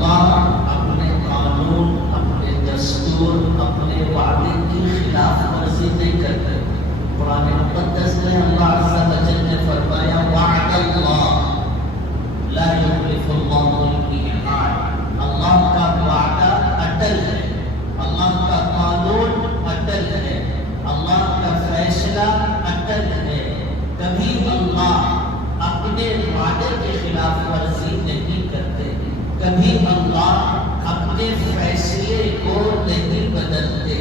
اللہ اپنے قانون، اپنے دستور، اپنے وعدے کی خلاف ورزی نہیں کرتے۔ قرآن مقدس میں اللہ عز و جل نے فرمایا وعد اللہ لا یخلف اللہ المیعاد، اللہ کا وعدہ اٹل ہے، اللہ کا قانون اٹل ہے، اللہ کا فیصلہ اٹل ہے۔ کبھی اللہ اپنے وعدے کی خلاف ورزی نہیں کرتے، کبھی اللہ اپنے فیصلے کو نہیں بدلتے،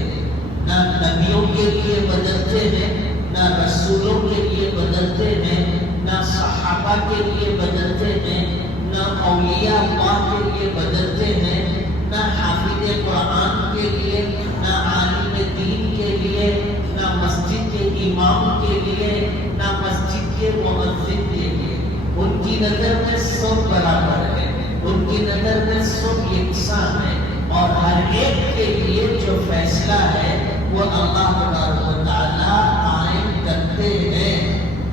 نہ نبیوں کے لیے بدلتے ہیں، نہ رسولوں کے لیے بدلتے ہیں، نہ صحابہ کے لیے بدلتے ہیں، نہ اولیاء اللہ کے لیے بدلتے ہیں، نہ حافظ قرآن کے لیے، نہ عالم دین کے لیے، نہ مسجد کے امام کے لیے، نہ مسجد کے مؤذن کے لیے۔ ان کی نظر میں سب برابر ہے، ان کی نظر میں سب یکساں ہے، اور ہر ایک کے لیے جو فیصلہ ہے وہ اللہ تبارک و تعالیٰ قائم کرتے ہیں،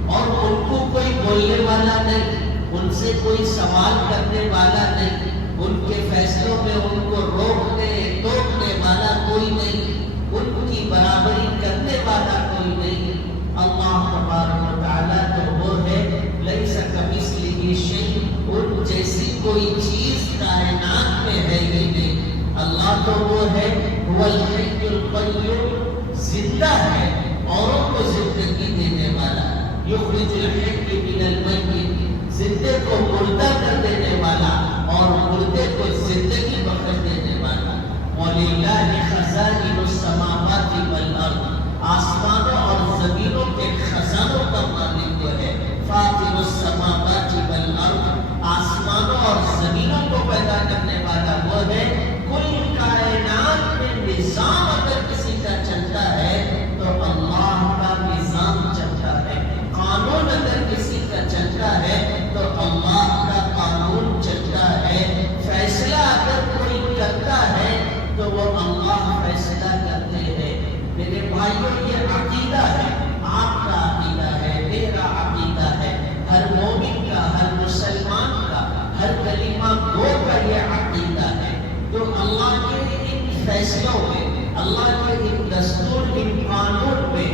اور ان کو کوئی بولنے والا نہیں، ان سے کوئی سوال کرنے والا نہیں، ان کے فیصلوں میں ان کو روکنے ٹوکنے والا کوئی نہیں، ان کی برابری کرنے والا کوئی نہیں۔ اللہ تبارک و تعالیٰ تو وہ ہے لیس کمثلہ شیء، ان جیسی کوئی چیز کائنات میں ہے ہی نہیں۔ اللہ تو وہ ہے هو الحی القیوم، زندہ ہے، اوروں کو زندگی دینے والا، یخرج الحی من المیت، زندے کو مردہ کر دینے والا اور مردے کو زندگی بخش دینے والا۔ وَلِلَّهِ خَزَائِنُ السَّمَاوَاتِ وَالْأَرْضِ، آسمانوں اور زمینوں کے خزانوں کا مالک وہ ہے۔ فاطر السماوات والارض، آسمانوں اور زمینوں کو پیدا کرنے والا وہ ہے۔ کوئی کائنات میں نظام اگر کسی کا چلتا ہے تو اللہ کا نظام چلتا ہے، قانون اگر کسی کا چلتا ہے تو اللہ کا قانون چلتا ہے، فیصلہ اگر کوئی کرتا ہے تو وہ اللہ فیصلہ کرتے ہیں۔ میرے بھائیوں، یہ عقیدہ ہے، آپ کا عقیدہ ہے، میرا عقیدہ ہے، ہر مومن کا، ہر مسلمان کا، ہر کلمہ گو کا یہ عقیدہ ہے۔ تو اللہ کے ان فیصلوں میں، اللہ کے ان دستور، ان قانون میں،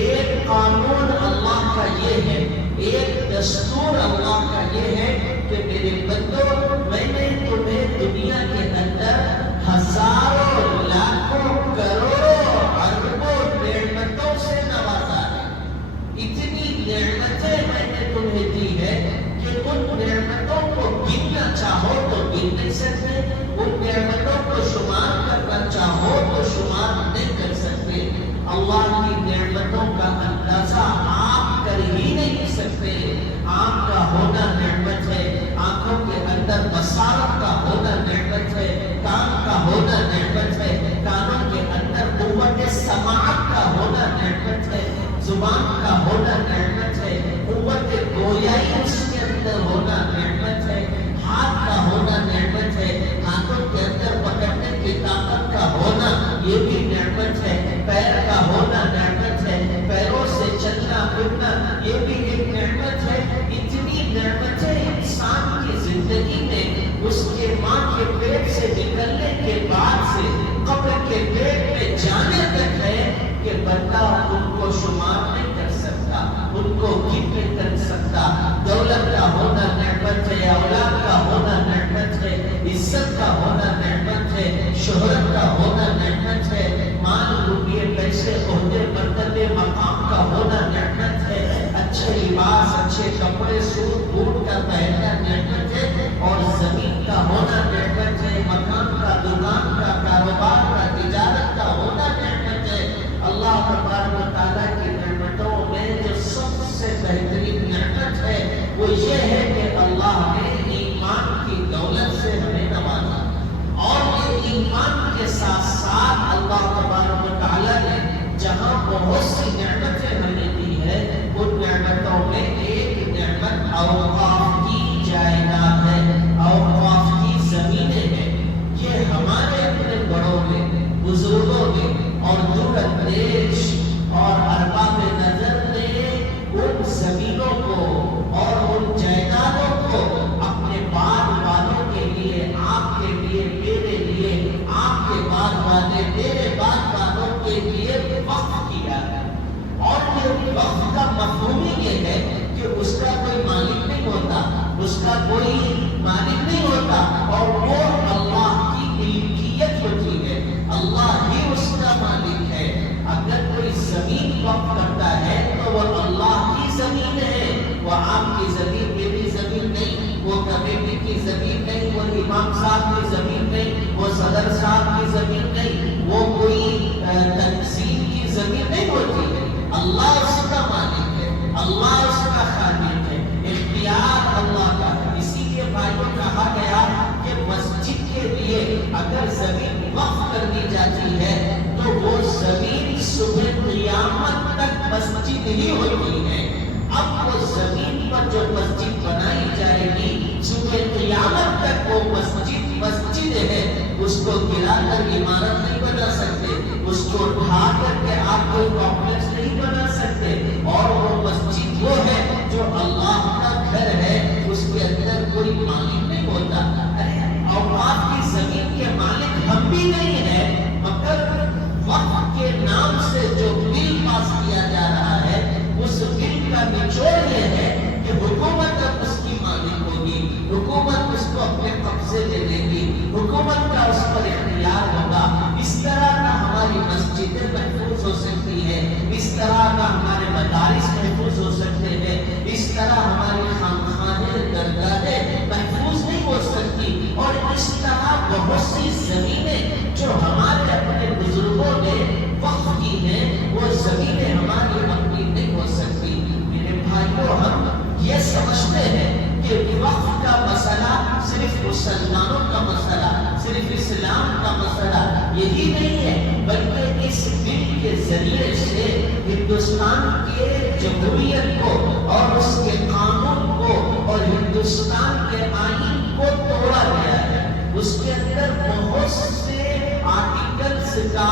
ایک قانون اللہ کا یہ ہے، ایک دستور اللہ کا یہ ہے کہ میرے بندو، میں نے تمہیں دنیا کے اندر ہزاروں لاکھوں کروڑوں اربوں نعمتوں سے نوازا ہے۔ اتنی نعمتیں میں نے تمہیں دی ہے کہ ان نعمتوں کو گننا چاہو تو گن نہیں سکتے، ان نعمتوں کو شمار کرنا چاہو تو شمار نہیں کر سکتے۔ اللہ کی نعمتوں کا اندازہ آپ کر ہی نہیں سکتے۔ آپ کا ہونا نعمت ہے، آنکھوں کے اندر بصارت کا ہونا نعمت ہے، کان کا ہونا نعمت ہے، کانوں کے اندر قوت سماعت کا ہونا نعمت ہے، زبان کا ہونا نعمت ہے، قوت گویائی اس کے اندر ہونا نعمت ہے، ہاتھ کا ہونا نعمت ہے، ہاتھوں کے اندر پکڑنے کی طاقت کا ہونا یہ بھی نعمت ہے، پیر کا ہونا نعمت ہے، پیروں سے چلنا پھرنا یہ بھی ایک نعمت ہے۔ اتنی نعمتیں انسان کی زندگی میں اس کے ماں کے پیٹ سے نکلنے کے بعد سے قبر کے پیٹ میں جانے تک ہے کہ بندہ ان کو شمار نہیں کر سکتا، ان کو گن نہیں کر سکتا۔ دولت کا ہونا نعمت ہے، اولاد کا ہونا نعمت ہے، عزت کا ہونا نعمت ہے، شہرت کا ہونا نعمت ہے، مال روپیے پیسے عہدے مرتبے مقام کا ہونا نعمت ہے، اچھے لباس اچھے کپڑے سوٹ بوٹ کا پہننا نعمت ہے، اور زمین کا ہونا نعمت ہے، مکان کا، دکان کا، کاروبار کا، تجارت کا ہونا نعمت ہے۔ اللہ تبارک و تعالیٰ کی نعمتوں میں جو سب سے بہترین نعمت ہے وہ یہ ہے کہ اللہ نے ایمان کی دولت سے ہمیں نوازا، اور یہ ایمان کے ساتھ ساتھ اللہ تبارک و تعالیٰ نے جہاں بہت سی نعمتیں ہمیں دی ہے، ان نعمتوں میں ایک نعمت اوقاف کی جائیداد ہے، اوقاف کی زمینیں ہیں۔ یہ ہمارے اپنے بڑوں نے، بزرگوں نے اور دور اندیش اور ارباب نظر نے ان زمینوں کو اور ان جائیدادوں کو اپنے بعد والوں کے لیے، آپ کے لیے نے تیرے بعد والوں کے لیے وقف کیا ہے. اور یہ وقف کا مفہوم یہ ہے کہ اس کا کوئی مالک نہیں ہوتا، اس کا کوئی مالک نہیں ہوتا، اور وہ اللہ کی ملکیت ہوتی ہے، اللہ ہی اس کا مالک ہے. اگر کوئی زمین وقف کرتا ہے تو وہ اللہ کی زمین ہے، وہ آپ کی زمین، میری زمین نہیں، وہ کمیٹی کی زمین نہیں، وہ امام صاحب کی زمین نہیں، وہ صدر صاحب کی زمین نہیں، وہ کوئی تنظیم کی زمین نہیں ہوتی ہے. اللہ اس کا مالک ہے، اللہ اس کا خالق ہے، اختیار اللہ کا ہے. اسی لیے بھائیوں کہا گیا کہ مسجد کے لیے اگر زمین وقف کر دی جاتی ہے تو وہ زمین صبح قیامت تک مسجد ہی ہوتی ہے. اب وہ زمین پر جو مسجد بنائی جائے گی صبح قیامت تک وہ مسجد ہے. اس کو گرا کر عمارت نہیں بنا سکتے، اس کو اٹھا کر کے آپ کوئی کمپلیکس نہیں بنا سکتے. اور وہ مسجد وہ ہے جو اللہ کا گھر ہے، اس کے اندر کوئی مالک نہیں ہوتا. اوقات کی زمین کے مالک ہم بھی نہیں ہیں، مگر وقف کے نام سے جو بل پاس کیا جا رہا ہے اس بل کا نچوڑ یہ ہے کہ حکومت اب اس کی مالک ہوگی، حکومت اس کو اپنے قبضے لے لے گی، حکومت کا اس پر اختیار ہوگا. اس طرح نہ ہماری مسجدیں محفوظ ہو سکتی ہے، اس طرح نہ ہمارے مدارس محفوظ ہو سکتے ہیں، اس طرح ہماری خانقاہیں درگاہیں محفوظ نہیں ہو سکتی. اور اس طرح بہت سی زمینیں جو ہمارے اپنے بزرگوں نے وقف کی ہیں وہ زمینیں ہماری اپنی نہیں ہو سکتی. میرے بھائیوں، ہم یہ سمجھتے ہیں کہ وقف کا مسئلہ صرف مسلمانوں کا مسئلہ، صرف اسلام کا مسئلہ یہی نہیں ہے، بلکہ اس بل کے ذریعے سے ہندوستان کے جمہوریت کو اور اس کے قانون کو اور ہندوستان کے آئین کو توڑا گیا ہے. اس کے اندر بہت سے آرٹیکلز کا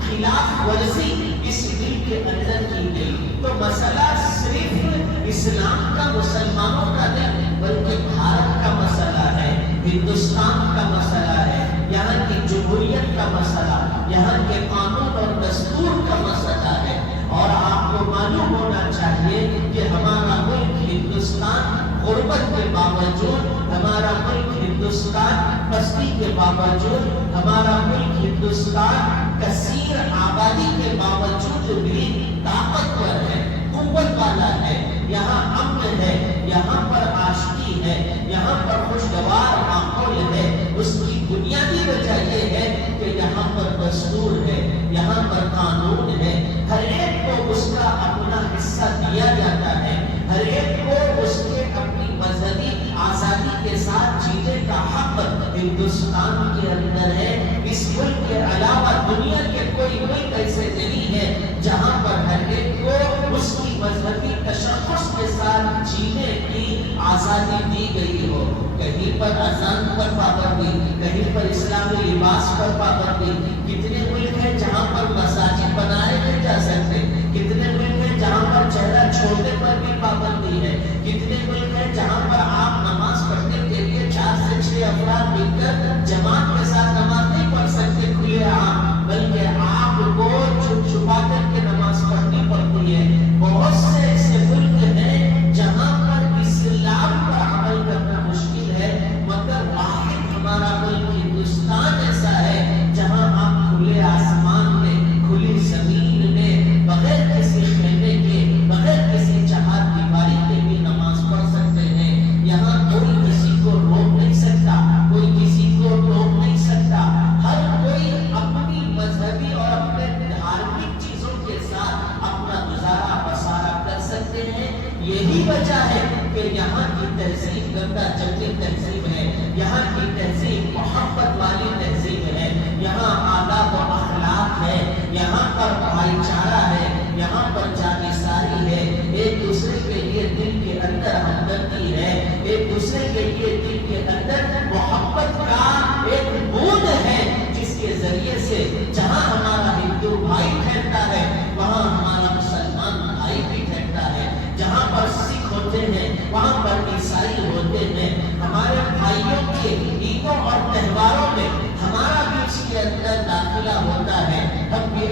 خلاف ورزی اس بل کے اندر کی گئی. تو مسئلہ صرف اسلام کا، مسلمانوں کا نہیں، بلکہ بھارت کا مسئلہ ہے، ہندوستان کا مسئلہ ہے، یہاں کی جمہوریت کا مسئلہ، یہاں کے قانون اور دستور کا مسئلہ ہے. اور آپ کو معلوم ہونا چاہیے کہ ہمارا ملک ہندوستان غربت کے باوجود، ہمارا ملک ہندوستان پستی کے باوجود، ہمارا ملک ہندوستان کثیر آبادی کے باوجود بھی طاقتور ہے، قوت والا ہے. یہاں امن ہے، یہاں پر آشتی ہے، یہاں پر خوشگوار ماحول ہے. اس کی بنیادی وجہ یہ ہے کہ یہاں پر دستور ہے، یہاں پر قانون ہے. ہر ایک کو اس کا اپنا حصہ دیا جاتا ہے، ہر ایک کو اس کے اپنی مذہبی آزادی کے ساتھ جینے کا حق ہندوستان کے اندر ہے. اس ملک کے علاوہ دنیا کے کوئی ملک ایسے نہیں ہے جہاں پر ہر ایک کو اس کی مذہبی تشخص کے ساتھ جینے کی آزادی دی گئی ہو. کہیں پر اذان پر پابندی، کہیں پر اسلامی لباس پر پابندی. کتنے ملک ہیں جہاں پر مساجد بنائے نہیں جا سکتے، کتنے ملک ہیں جہاں پر چہرہ چھوڑنے پر بھی پابندی ہے، کتنے ملک ہیں جہاں پر آپ نماز پڑھنے کے لیے 4 سے 6 افراد مل کر جماعت کے ساتھ نماز نہیں پڑھ سکتے کھلے عام، بلکہ آپ کو چھپ چھپا کر کے نماز پڑھنی پڑتی ہے. بہت سے ایسے ملک ہیں جہاں پر اسلام پر عمل کرنا مشکل ہے، مگر واحد ہمارا ملک ہندوستان ایسا ہے جہاں آپ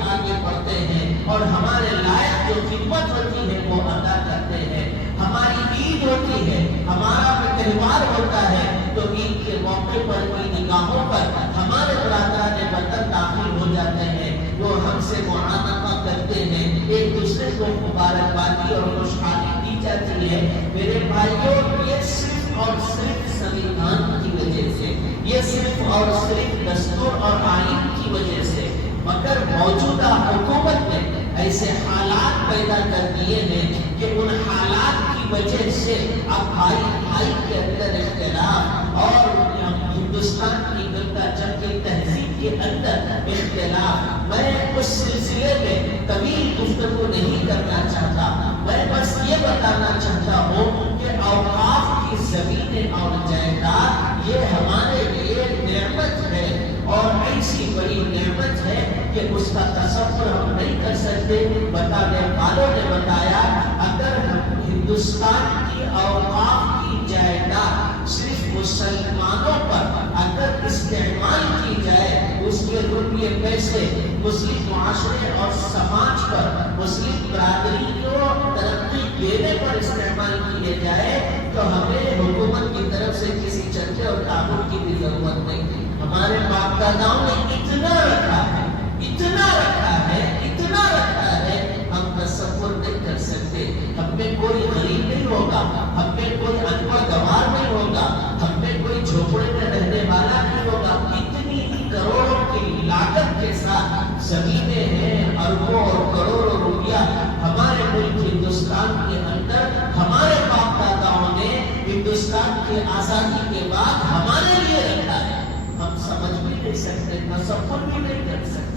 آگے بڑھتے ہیں اور ہمارے لائق جو خدمت ہوتی ہے وہ ادا کرتے ہیں. ہماری عید ہوتی ہے، ہمارا تہوار ہوتا ہے، تو عید کے موقع پر عیدگاہوں پر ہمارے برادران وطن داخل ہو جاتے ہیں، وہ ہم سے معانقہ کرتے ہیں، ایک دوسرے کو مبارکبادی اور خوشحالی دی جاتی ہے. میرے بھائیوں، یہ صرف اور صرف سنویدھان کی وجہ سے، یہ صرف اور صرف دستور اور آئین کی وجہ سے، مگر موجودہ حکومت نے ایسے حالات پیدا کر دیے ہیں کہ ان حالات کی وجہ سے اب بھائی بھائی کے اندر اختلاف اور ہندوستان کی گنگا جمنی تہذیب کے اندر اختلاف. میں اس سلسلے میں طویل گفتگو نہیں کرنا چاہتا، میں بس یہ بتانا چاہتا ہوں کہ اوقاف کی زمینیں اور جائیداد یہ ہمارے لیے نعمت ہے، اور ایسی بڑی نعمت ہے کہ اس کا تصور ہم نہیں کر سکتے. بتانے والوں نے بتایا اگر ہندوستان کی اوقاف کی جائیداد صرف مسلمانوں پر اگر استعمال کی جائے، اس کے روپیے پیسے مسلم معاشرے اور سماج پر، مسلم برادری کو ترقی دینے پر استعمال کیے جائے، تو ہمیں حکومت کی طرف سے کسی چرچے اور قانون کی بھی ضرورت نہیں تھی. ہمارے باپ داداؤں نے اتنا رکھا ہے، اتنا رکھا ہے، اتنا رکھا ہے، ہم تصور نہیں کر سکتے. ہم میں کوئی غریب نہیں ہوگا، ہم میں کوئی انپڑھ گوار نہیں ہوگا، ہم میں کوئی جھوپڑے میں رہنے والا نہیں ہوگا. اتنی کروڑوں کی لاگت کے ساتھ زمینیں ہیں، اربوں اور کروڑوں روپیہ ہمارے ملک ہندوستان کے اندر ہمارے باپ داداؤں نے ہندوستان کی آزادی کے بعد ہمارے لیے رکھا ہے. ہم سمجھ بھی نہیں سکتے، تصور بھی نہیں کر سکتے.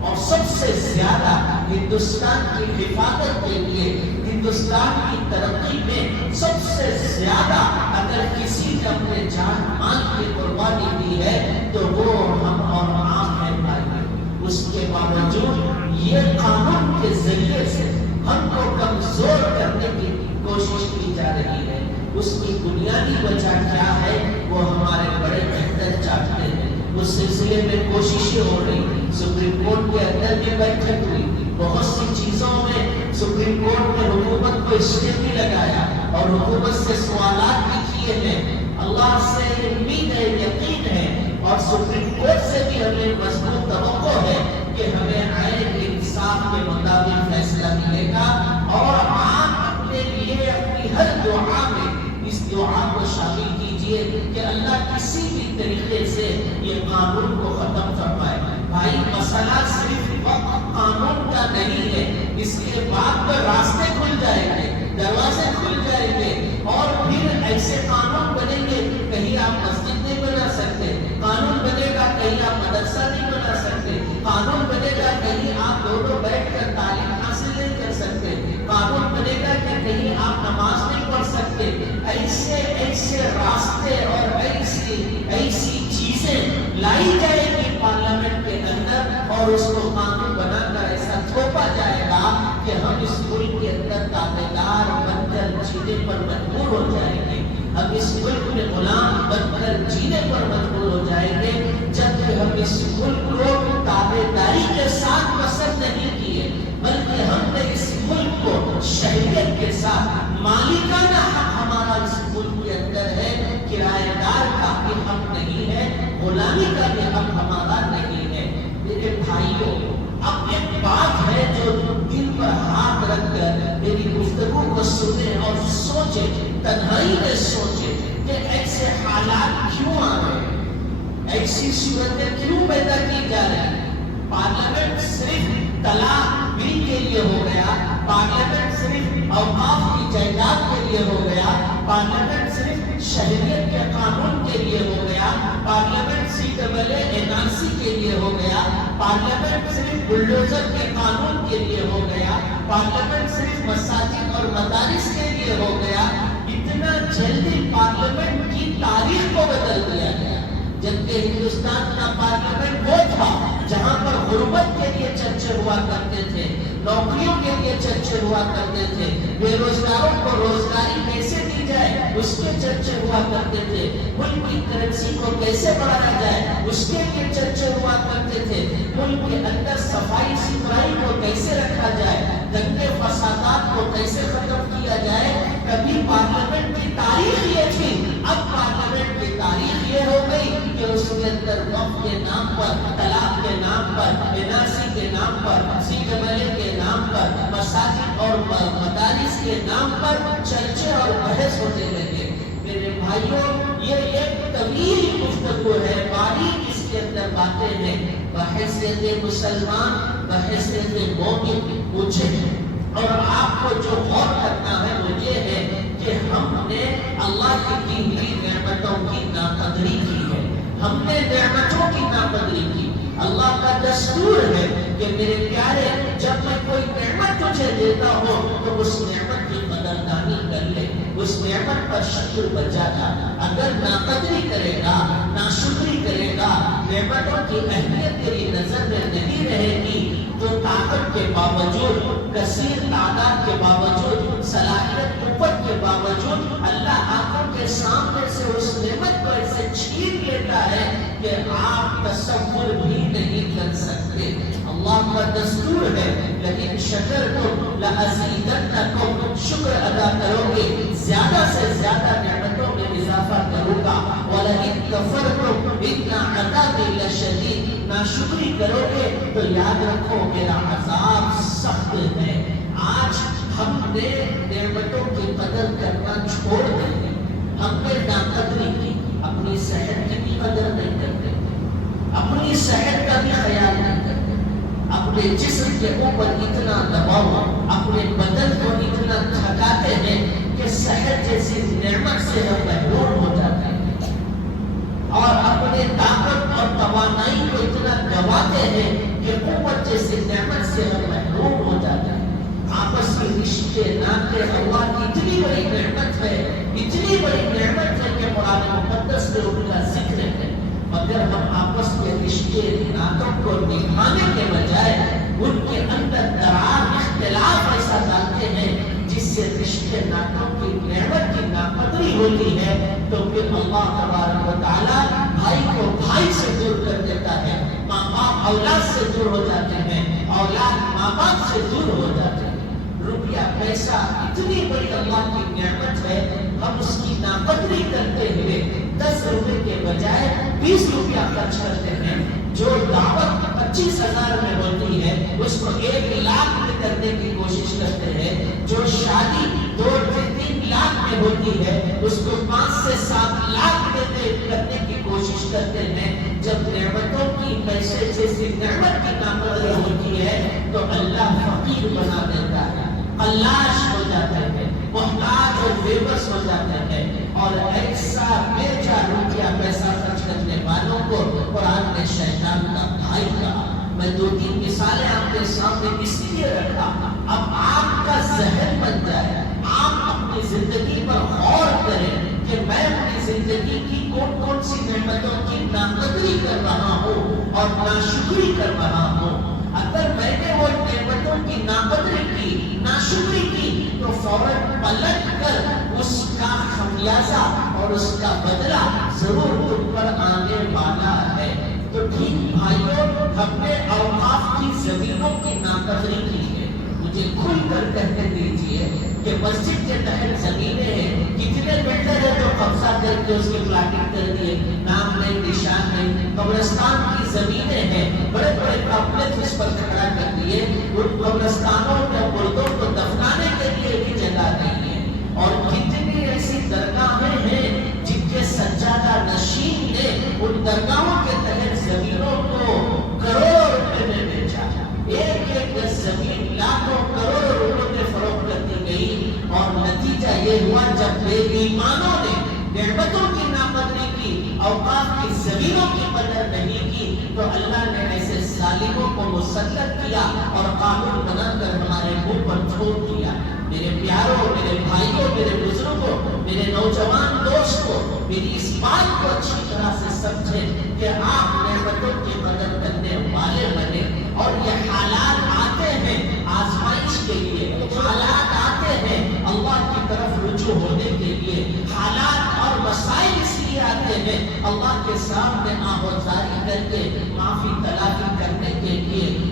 اور سب سے زیادہ ہندوستان کی حفاظت کے لیے، ہندوستان کی ترقی میں سب سے زیادہ اگر کسی نے اپنے جان مال کی قربانی دی ہے تو وہ ہم اور آپ ہیں بھائی. اس کے باوجود یہ قانون کے ذریعے سے ہم کو کمزور کرنے کی کوشش کی جا رہی ہے. اس کی بنیادی وجہ کیا ہے وہ ہمارے بڑے بہتر چاہتے ہیں. اس سلسلے میں کوششیں ہو رہی تھی. سپریم کورٹ کے اندر بھی بیٹھک ہوئی، بہت سی چیزوں میں سپریم کورٹ نے حکومت کو اسٹے بھی لگایا اور حکومت سے سوالات بھی کیے ہیں. اللہ سے امید ہے، یقین ہے، اور سپریم کورٹ سے بھی ہمیں مضبوط توقع ہے کہ ہمیں عین انصاف کے مطابق فیصلہ ملے گا. اور آپ اپنے لیے اپنی ہر دعا میں اس دعا کو شامل کیجئے کہ اللہ کسی بھی طریقے سے یہ قانون کو ختم فرمائے. بھائی مسئلہ صرف قانون کا نہیں ہے، اس کے بعد تو راستے کھل جائیں گے، دروازے کھل جائیں گے، اور پھر ایسے قانون بنیں گے کہیں آپ مسجد نہیں بنا سکتے، قانون بنے گا کہیں آپ مدرسہ نہیں بنا سکتے، قانون بنے گا کہیں آپ دونوں بیٹھ کر تعلیم حاصل نہیں کر سکتے، قانون بنے گا کہ کہیں آپ نماز نہیں پڑھ سکتے. ایسے ایسے راستے اور ایسی چیزیں لائی جائے گی پارلیمنٹ کے اندر اور اس کو قانون بنا کر ایسا تھوپا جائے گا کہ ہم اس ملک کے اندر تابعدار بن کر جینے پر مجبور ہو جائیں گے. ہم اس ملک میں غلام بن کر جینے پر مجبور ہو جائیں گے جبکہ ہم اس ملک کو تابعداری کے ساتھ پسند نہیں کیے، بلکہ ہم نے اس ملک کو شہریت کے ساتھ مالکانہ حق ہمارا اس ملک کے اندر ہے، کرایہ دار کا بھی حق نہیں ہے، غلامی کا بھی حق ہمارا نہیں ہے. میرے بھائیوں، اب ایک بات ہے جو دل پر ہاتھ رکھ کر میری گفتگو کو سنیں اور سوچیں، تنہائی میں سوچیں کہ ایسے حالات کیوں آ رہے ہیں، ایسی صورتیں کیوں پیدا کی جا رہی ہیں. پارلیمنٹ صرف طلاق بل کے لیے ہو گیا، پارلیمنٹ صرف اوقاف کی جائیداد کے لیے ہو گیا، پارلیمنٹ صرف شہریت کے قانون کے لیے ہو گیا، پارلیمنٹ CAA کے لیے ہو گیا، پارلیمنٹ صرف بلڈوزر کے قانون کے لیے ہو گیا، پارلیمنٹ صرف مساجد اور مدارس کے لیے ہو گیا. اتنا جلدی پارلیمنٹ کی تاریخ کو بدل دیا گیا، جبکہ ہندوستان کا پارلیمنٹ وہ تھا جہاں پر غربت کے لیے چرچے ہوا کرتے تھے، نوکریوں کے لیے چرچے ہوا کرتے تھے، بے روزگاروں کو روزگاری کیسے دی جائے اس کے چرچے ہوا کرتے تھے، ملک کی کرنسی کو کیسے بڑھایا جائے اس کے لیے چرچے ہوا کرتے تھے. ملک کے اندر صفائی ستھرائی کو کیسے رکھا جائے، دنگے فسادات کو کیسے ختم کیا جائے. کبھی پارلیمنٹ کی تاریخ یہ تھی، اب پارلیمنٹ کی تاریخ یہ ہو گئی کہ اس کے اندر وقف کے نام پر، طلاق کے نام پر، NRC کے نام پر، CAA کے نام پر، مساجد اور مدارس کے نام پر چرچے اور بحث ہونے لگے. میرے بھائیوں، یہ ایک طویل گفتگو ہے، باریک اس کے اندر باتیں ہیں. بحیثیت مسلمان، بحیثیت مومن مجھے اور آپ کو جو غور کرنا ہے وہ یہ ہے کہ ہم نے اللہ کی دی ہوئی نعمتوں کی ناقدری کی ہے. ہم نے نعمتوں کی ناقدری کی. اللہ کا دستور ہے کہ میرے پیارے، جب میں کوئی نعمت تجھے دیتا ہوں تو اس نعمت کی قدردانی کر لے، اس نعمت پر شکر بجا جا. اگر ناقدری کرے گا، ناشکری کرے گا، نعمتوں کی اہمیت تیری نظر میں نہیں رہے گی تو طاقت کے باوجود، کثیر تعداد کے باوجود، صلاحیت قوت کے باوجود اللہ آنکھوں کے سامنے سے اس نعمت کو ایسے چھین لیتا ہے کہ آپ تصور بھی نہیں کر سکتے. اللہ کا دستور ہے لیکن شکرتم لأزیدنکم، شکر ادا کرو گے زیادہ سے زیادہ نعمتوں میں اضافہ کروں گا. وَلَئِن كَفَرْتُمْ إِنَّ عَذَابِي لَشَدِيدٌ، ناشکری کرو گے تو یاد رکھو میرا عذاب سخت ہے. آج ہم نے نعمتوں کی قدر کرنا چھوڑ دیں. ہم نے ناقدری کی، اپنی صحت کی بھی قدر نہیں کرتے، اپنی صحت کا بھی خیال نہیں کرتے، اپنے جسم کے اوپر اتنا دباؤ، اپنے بدن کو اتنا تھکاتے ہیں کہ صحت جیسی نعمت سے ہم محروم ہو جاتے ہیں، اور اپنے طاقت اور توانائی کو اتنا گواتے ہیں کہ قوت جیسی نعمت سے ہم محروم ہو جاتے ہیں. آپس کے رشتے ناطے اللہ کی اتنی بڑی نعمت ہے، اتنی بڑی نعمت ہے کہ قرآن مقدس میں ان کا ذکر ہے، مگر ہم آپس کے رشتے ناطوں کو نبھانے کے بجائے ان کے اندر درار اختلاف ایسا ڈالتے ہیں جس سے رشتے ناطوں کی نعمت کی ناقدری ہوتی ہے. تو پھر اللہ تبارک و تعالیٰ بھائی کو بھائی سے دور کر دیتا ہے، ماں باپ اولاد سے دور ہو جاتے ہیں، اولاد ماں باپ سے دور ہو جاتے ہیں. روپیہ پیسہ اتنی بڑی اللہ کی نعمت ہے، ہم اس کی ناقدری کرتے ہوئے 10 روپے کے بجائے 20 روپیہ خرچ کرتے ہیں. جو دعوت 25,000 میں ہوتی ہے اس کو 1 لاکھ میں کرنے کی کوشش کرتے ہیں. جو شادی 2 سے 3 لاکھ میں ہوتی ہے اس کو 5 سے 7 لاکھ میں کرنے کی کوشش کرتے ہیں. جب نعمتوں کی پیسے جیسی نعمت کی ناقدری ہوتی ہے تو اللہ فقیر بنا دیتا ہے، قلاش ہو جاتے ہیں، محتاج اور بے بس ہو جاتے ہیں. اور ایسا بیچا روپیہ پیسہ خرچ کرنے والوں کو قرآن نے شیطان کا بھائی کہا. میں 2-3 مثالیں آپ کے سامنے اس لیے رکھا اب آپ کا ذہن بن جائے، آپ اپنی زندگی پر غور کریں کہ میں اپنی زندگی کی کون کون سی نعمتوں کی ناقدری کر رہا ہوں اور ناشکری کر رہا ہوں. اگر میں نے وہ نعمتوں کی ناقدری کی، ناشکری کی، تو فوراً پلٹ کر اس کا خمیازہ اور اس کا بدلہ ضرور تم پر آنے والا ہے. تو ٹھیک بھائیوں، ہم نے اوقاف کی زمینوں کی ناقدری کی ہے. مجھے کھل کر کہنے دیجئے کہ مسجد کے تحت زمینیں ہیں، کتنے بلڈر ہیں جو قبضہ کر کے اس کی پلاٹنگ کر دیے، نام نہیں، نشان نہیں. قبرستان کی زمینیں ہیں، بڑے بڑے کمپلیکس اس پر کھڑا کر دیے. ان قبرستانوں میں مردوں کو دفنانے کے لیے بھی جگہ نہیں ہے. اور کتنی ایسی درگاہیں ہیں جن کے سجادہ نشین نے ان درگاہوں کے تحت زمینوں کو کروڑوں روپے میں بیچا. ایک زمین لاکھوں کروڑوں روپے میں فروخت کر دی گئی. اور نتیجہ یہ ہوا جب بے ایمانوں نے نعمتوں کی ناقدری کی، اوقاف کی زمینوں کی قدر نہیں کی، تو اللہ نے ایسے ظالموں کو مسلط کیا اور قانون بنا کر ہمارے منہ پر تھوپ دیا. میرے پیاروں، میرے بھائیوں، میرے بزرگوں، میرے نوجوان دوستوں، میری اس بات کو اچھی طرح سے سمجھیں کہ آپ نعمتوں کی قدر کرنے والے بنے. اور یہ حالات آتے ہیں آزمائش کے لیے، حالات آتے ہیں اللہ کی طرف رجوع ہونے کے لیے، حالات اور مسائل اس لیے آتے ہیں اللہ کے سامنے آہوزاری کر کے معافی طلبی کرنے کے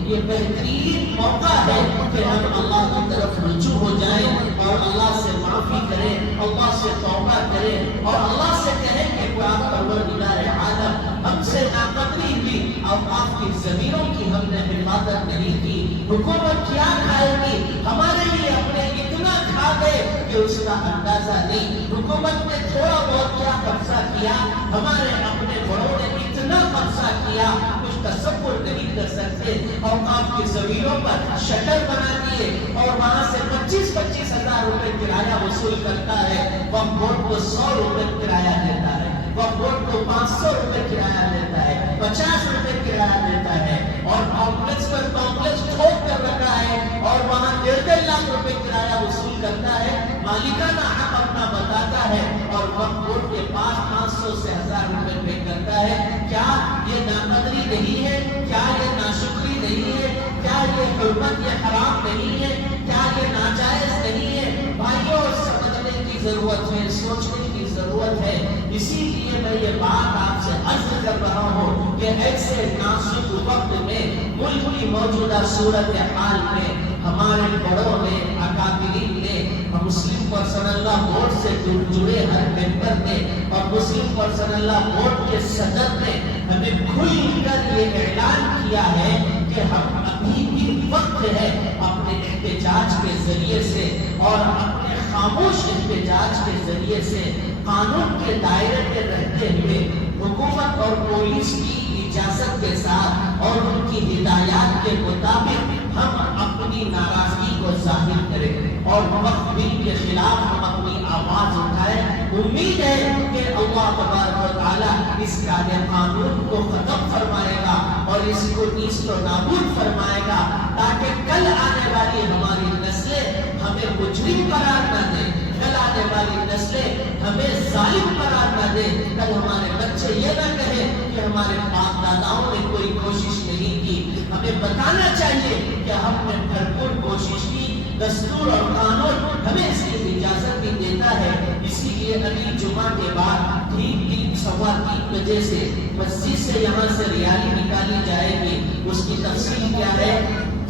یہ بہترین موقع ہے کہ ہم اللہ کی طرف رجوع ہو جائیں اور اللہ سے معافی کریں، اللہ سے توبہ کریں اور اللہ سے کہیں کہ پروردگار عالم ہم سے ناقدری ہوئی، اوقاف کی زمینوں کی ہم نے حفاظت نہیں کی، حکومت کیا کھائے گی، ہمارے لیے اپنے اتنا کھا گئے کہ اس کا اندازہ نہیں، حکومت نے تھوڑا بہت کیا قبضہ کیا، ہمارے اپنے بڑوں نے اتنا قبضہ کیا کچھ تصور نہیں کر سکتے۔ اوقاف کی زمینوں پر شٹر بنا دیے اور وہاں سے 25-25 ہزار روپے کرایہ وصول کرتا ہے، وقف بورڈ کو 100 روپے کرایہ دیتا ہے، وقف بورڈ کو 500 روپے کرایہ دیتا ہے، 50 روپے کرایہ دیتا ہے، اور کمپلیکس پر کمپلیکس ٹھوک کر رکھا ہے اور وہاں 1.5 لاکھ روپے کرایہ وصول کرتا ہے، مالکانہ حق اپنا بتاتا ہے اور وقف بورڈ کے پاس 500 سے 1000 روپے پے کرتا ہے۔ کیا یہ ناقدری نہیں ہے؟ کیا یہ ناشکری نہیں ہے؟ کیا یہ حرمت، یہ حرام نہیں ہے؟ کیا یہ ناجائز نہیں ہے؟ بھائیوں، سمجھنے کی ضرورت ہے، سوچنے کی ضرورت ہے۔ اسی لیے میں یہ بات آپ سے عرض کر رہا ہوں کہ ایسے نازک وقت میں، ملک کی موجودہ صورتحال میں ہمارے بڑوں نے، اکابرین نے، مسلم پرسنل لا بورڈ سے جڑے ہر ممبر نے اور مسلم پرسنل لا بورڈ کے صدر نے ہمیں کھل کر یہ اعلان کیا ہے کہ ہم ابھی بھی وقت ہے اپنے احتجاج کے ذریعے سے اور اپنے خاموش احتجاج کے ذریعے سے قانون کے دائرے میں رہتے ہوئے حکومت اور پولیس کی اجازت کے ساتھ اور ان کی ہدایات کے مطابق ہم اپنی ناراضگی کو ظاہر کریں اور وقف بل کے خلاف ہم اپنی آواز اٹھائیں۔ امید ہے کہ اللہ تبارک و تعالی اس قانون کو ختم فرمائے گا اور اس کو نیست و نابود فرمائے گا، تاکہ کل آنے والی ہماری نسلیں ہمیں مجرم قرار نہ دیں، کل آنے والی نسلیں ہمیں ظالم قرار نہ دیں، کل ہمارے بچے یہ نہ کہیں کہ ہمارے باپ داداؤں نے کوئی کوشش نہیں کی۔ ہمیں بتانا چاہیے کہ ہم نے بھرپور کوشش کی، دستور اور قانون ہمیں اس کی اجازت بھی دیتا ہے۔ اسی لیے اگلی جمعہ کے بعد ٹھیک 3:15 بجے سے مسجد سے یہاں سے ریالی نکالی جائے گی۔ اس کی تفصیل کیا ہے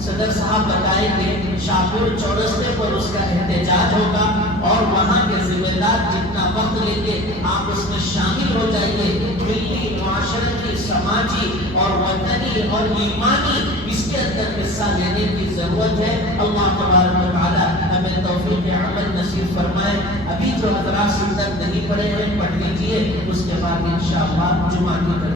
صدر صاحب بتائیں گے۔ شاہپور چورستے پر اس کا احتجاج ہوگا اور وہاں کے ذمہ دار جتنا وقت لیں گے آپ اس میں شامل ہو جائیے۔ ملی، معاشرتی، سماجی اور وطنی اور ایمانی اس کے اندر حصہ لینے کی ضرورت ہے۔ اللہ تبارک و تعالی ہمیں توفیق عمل نصیب فرمائے۔ ابھی جو حضرات سنت نہیں پڑھے ہیں پڑھ لیجیے، اس کے بعد انشاءاللہ جمعہ کی